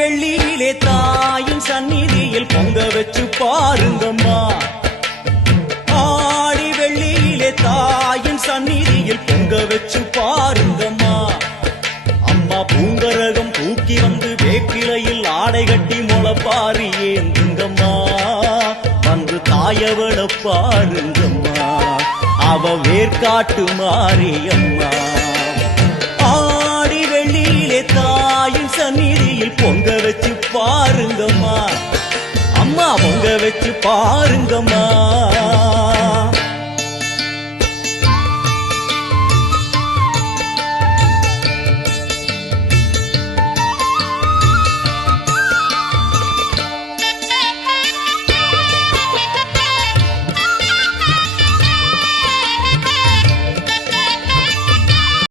வெள்ளியிலே தாயின் சந்நிதியில் பொங்க வச்சு பாருங்கம்மா. ஆடி வெள்ளியிலே தாயின் சந்நிதியில் பொங்க வச்சு பாருங்கம்மா. அம்மா பூங்கரகம் தூக்கி வந்து வேப்பிலையில் ஆடை கட்டி முளப்பாரி ஏந்துங்கம்மா. வந்து தாயவள பாருங்கம்மா, அவ வேர்காட்டு மாரியம்மா. ஆடி வெள்ளியிலே தாயின் சந்நிதியில் பொங்க வச்சு பாருங்கம்மா. அம்மா பொங்க வச்சு பாருங்கம்மா.